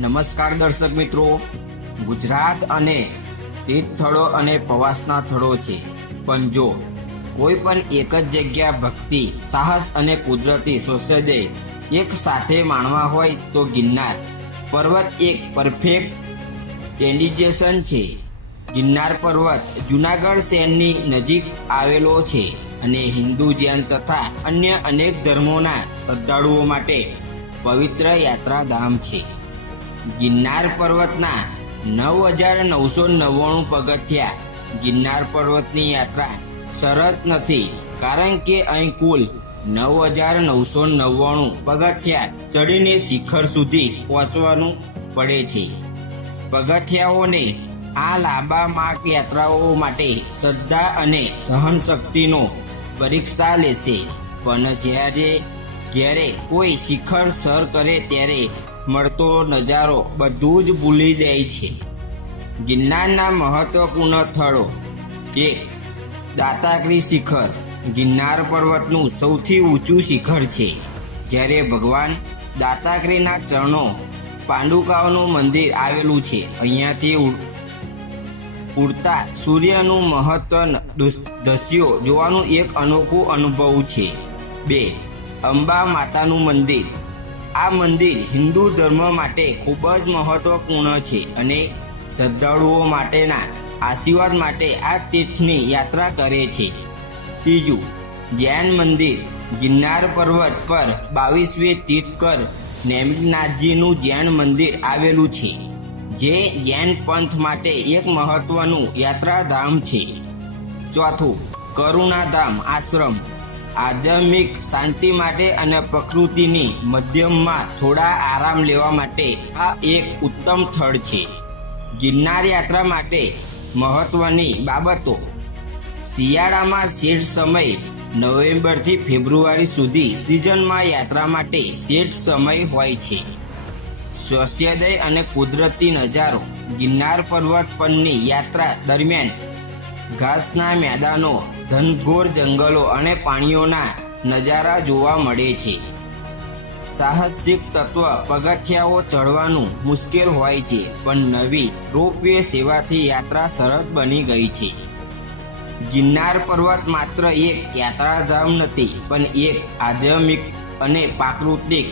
નમસ્કાર દર્શક મિત્રો. ગુજરાત અને તીર્થ સ્થળો અને પ્રવાસના સ્થળો છે. પણ જો કોઈ પણ એક જ જગ્યા ભક્તિ, સાહસ અને કુદરતી સૌંદર્ય એક સાથે માણવા હોય તો ગિરનાર પર્વત એક પરફેક્ટ કેન્ડિડેશન છે. ગિરનાર પર્વત જુનાગઢ શહેરની નજીક આવેલો છે અને હિન્દુ જૈન તથા અન્ય અનેક ધર્મોના શ્રદ્ધાળુઓ માટે પવિત્ર યાત્રાધામ છે. ગિરનાર પર્વતના નવ હજાર નવસો નવ્વાણું પગથિયા ગિરનાર પર્વતની યાત્રા સરળ નથી, કારણ કે અહીં કુલ નવ હજાર નવસો નવ્વાણું પગથિયા ચડીને શિખર સુધી પહોંચવાનું પડે છે. પગથિયાઓને આ લાંબા માર્ગ યાત્રાઓ માટે શ્રદ્ધા અને સહનશક્તિનો પરીક્ષા લેશે. પણ જ્યારે જ્યારે કોઈ શિખર સર કરે ત્યારે મળતો નજારો બધું જ ભૂલી જાય છે. ગિરનારના મહત્વપૂર્ણ સ્થળો એક દાતાશ્રી શિખર. ગિરનાર પર્વતનું સૌથી ઊંચું શિખર છે. જ્યારે ભગવાન દાતાશ્રીના ચરણો પાંડુકાઓનું મંદિર આવેલું છે, અહીંયાથી ઉડતા સૂર્યનું મહત્વ દૃશ્યો જોવાનું એક અનોખું અનુભવ છે. બે અંબા માતાનું મંદિર. આ મંદિર હિન્દુ ધર્મ માટે ખૂબ જ મહત્વપૂર્ણ છે અને શ્રદ્ધાળુઓ માટેના આશીર્વાદ માટે આ તીર્થની યાત્રા કરે છે. ત્રીજું, જૈન મંદિર ગિરનાર પર્વત પર બાવીસમી તીર્થકર નેમિનાથજીનું જૈન મંદિર આવેલું છે, જે જૈન પંથ માટે એક મહત્વનું યાત્રાધામ છે. ચોથું, કરુણાધામ આશ્રમ આધ્યાત્મિક શાંતિ માટે અને પ્રકૃતિની મધ્યમમાં થોડા આરામ લેવા માટે આ એક ઉત્તમ સ્થળ છે. ગિરનાર યાત્રા માટે મહત્વની બાબતો. શિયાળામાં શેઠ સમય નવેમ્બરથી ફેબ્રુઆરી સુધી સિઝનમાં યાત્રા માટે શેઠ સમય હોય છે. સ્વસ્યોદય અને કુદરતી નજારો. ગિરનાર પર્વત પરની યાત્રા દરમિયાન ઘાસના મેદાનો, ઘનઘોર જંગલો અને પાણીઓના નજારા જોવા મળે છે. સાહસિક તત્વ પગથિયાઓ ચડવાનું મુશ્કેલ હોય છે, પણ નવી રોપવે સેવાથી યાત્રા સરળ બની ગઈ છે. ગિરનાર પર્વત માત્ર એક યાત્રાધામ નથી, પણ એક આધ્યાત્મિક અને પ્રાકૃતિક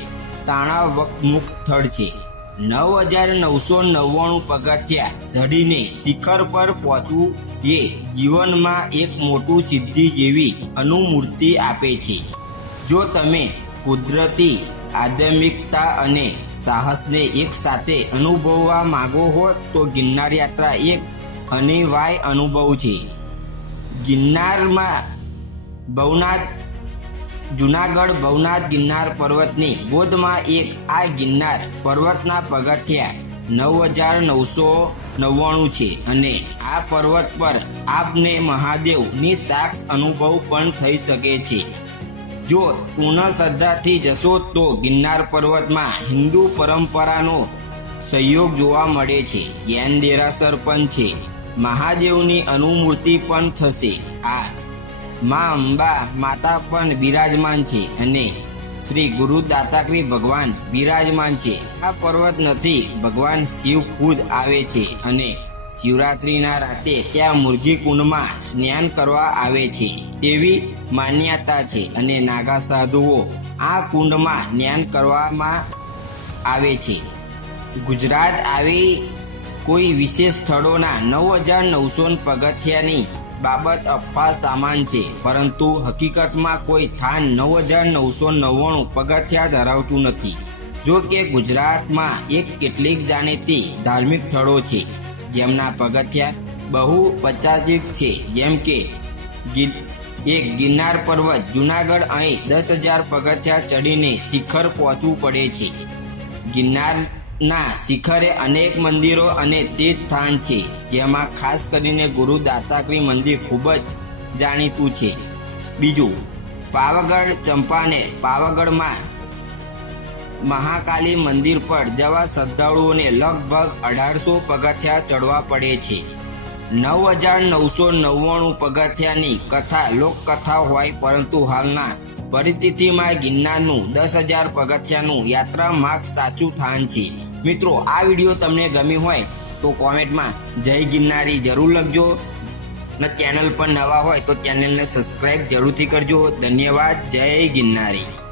તણાવ મુક્ત સ્થળ છે. નવ હજાર નવસો નવ્વાણું પગથિયા ચડીને શિખર પર પહોંચવું એ જીવનમાં એક મોટું સિદ્ધિ જેવી અનુમૂર્તિ આપે છે. જો તમે કુદરતી આધ્યાત્મિકતા અને સાહસને એકસાથે અનુભવવા માંગો હો, તો ગિરનાર યાત્રા એક અનિવાર્ય અનુભવ છે. ગિરનારમાં ભવનાથ જુનાગઢ ભવનાથ ગિરનાર પર્વતની ગોદમાં એક આ ગિરનાર પર્વતના પગથિયા નવ હજાર નવસો નવ્વાણું છે અને આ પર્વત પર આપને મહાદેવની સાક્ષ અનુભવ પણ થઈ શકે છે. જો પૂર્ણ શ્રદ્ધાથી જશો તો ગિરનાર પર્વતમાં હિન્દુ પરંપરાનો સહયોગ જોવા મળે છે. જૈન દેરાસર પણ છે મહાદેવની અનુમૂર્તિ પણ થશે. આ મા અંબા માતા પણ બિરાજમાન છે અને શ્રી ગુરુ દાતાશ્રી ભગવાન બિરાજમાન છે. આ પર્વત નથી, ભગવાન શિવ ખુદ આવે છે અને શિવરાત્રિના રાતે ત્યાં મુરગી કુંડમાં સ્નાન કરવા આવે છે તેવી માન્યતા છે અને નાગા સાધુઓ આ કુંડમાં સ્નાન કરવામાં આવે છે. ગુજરાત આવી કોઈ વિશેષ સ્થળોના નવ હજાર નવસો પગથિયાની બાબત અફવા સામાન છે. પરંતુ હકીકતમાં કોઈ થાન નવ હજાર નવસો નવ્વાણું પગથિયા ધરાવતું નથી. જો કે ગુજરાતમાં એક કેટલીક જાણીતી ધાર્મિક સ્થળો છે, જેમના પગથિયા બહુ પચાસિક છે. જેમ કે એક ગિરનાર પર્વત જુનાગઢ અહીં દસ હજાર પગથિયા ચડીને શિખર પહોંચવું પડે છે. ગિરનારના શિખરે અનેક મંદિરો અને તીર્થ સ્થાન છે જેમાં ખાસ કરીને ગુરુ દાતાશ્રી મંદિર ખૂબ જ જાણીતું છે. બીજું, પાવાગઢ ચંપાને પાવાગઢમાં મહાકાલી મંદિર પર જવા શ્રદ્ધાળુઓને લગભગ અઢારસો પગથિયા ચડવા પડે છે. નવ હજાર નવસો નવ્વાણું પગથિયાની કથા લોકકથા હોય, પરંતુ હાલના પરિસ્થિતિમાં ગિરનારનું દસ હજાર પગથિયાનું યાત્રા માર્ગ સાચું સ્થાન છે. મિત્રો, આ વીડિયો તમને ગમી હોય તો કોમેન્ટમાં જય ગિરનારી જરૂર લખજો. ને ચેનલ પર નવા હોય તો ચેનલને સબસ્ક્રાઈબ જરૂરથી કરજો. ધન્યવાદ, જય ગિરનારી.